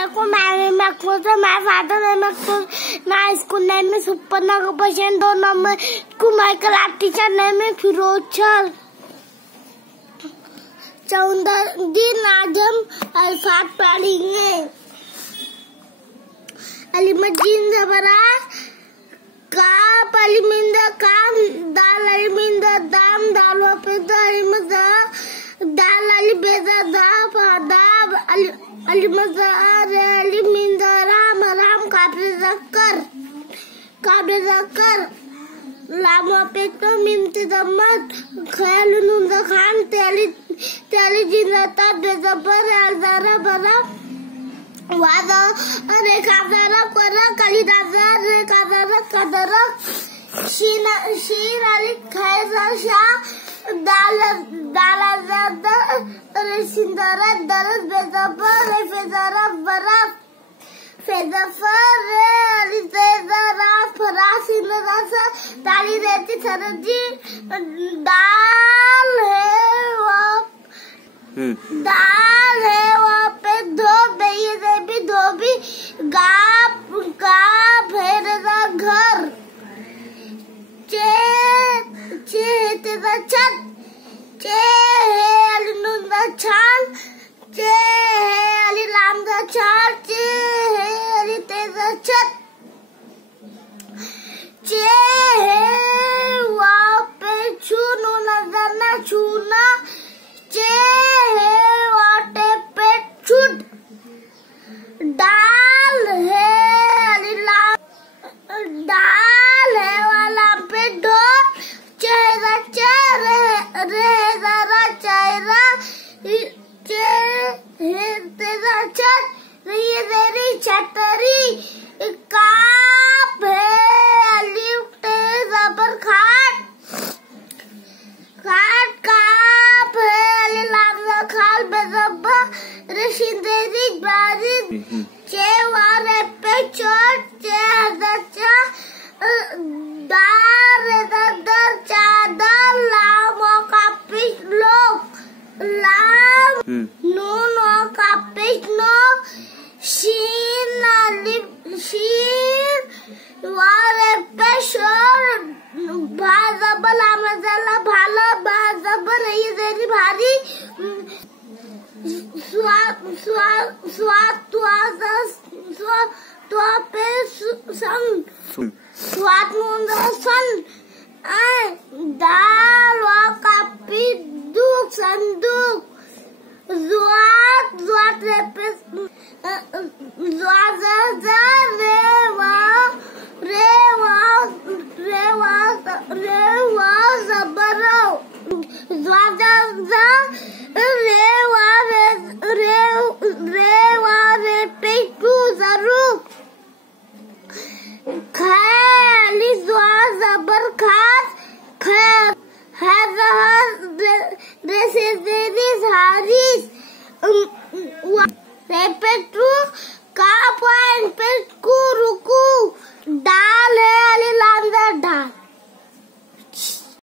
Aku main makmur my father and makmur my school name is Supanaga Pashan do number ku Michael teacher name is Firochal चौदह दिन आज हम अल्फात पढ़ेंगे। अलिमजीन जबरात काप अलिमिंदा काम दाल अलिमिंदा दाम दाल पे अलिमजा दाल अलिबेदा दाब दाब अलिमजा अलिमिंदा राम राम काबरे जक्कर लामा पे तो मिंती दमत ख्याल नुंदा खान तेली जिंदा बेजबर अल्दारा बरा वादा अरे कादरा करा कली दादर कादरा कादरा शीर अली खैजा शाह दाला दादा अरे सिंदरा दरद बेजबर फेजरा बरा फेजफर अली तेजरा फरासी नरासा ताली रहती सरजी दाल है वहाँ पे धोबी गाप है तेरा घर चे तेरा छत चे है अली नुंदा छान चे है अली लामदा छान चे है अली तेरा छत चे है वहाँ पे छूनू नजर न छूना चे है वाटे पे छुट दाल है दाल है वाला पे ढोल चेहरा चेहरा चेहरा तेरा छत ये तेरी छतरी काप है अली तेरा पर खाट काप है अली लामदा खाल बेजब्बा रशिंदेरी बारी चे वारे पे चोट चे हदचा दार दर चादर लामो का पिछ लोग लाम नून का पिछ नो शीन वारे पे शोर भाजबल आमजला भाला भाजबल ये तेरी भारी स्वाद दाल कापी दुख संदूक रेवा जबरो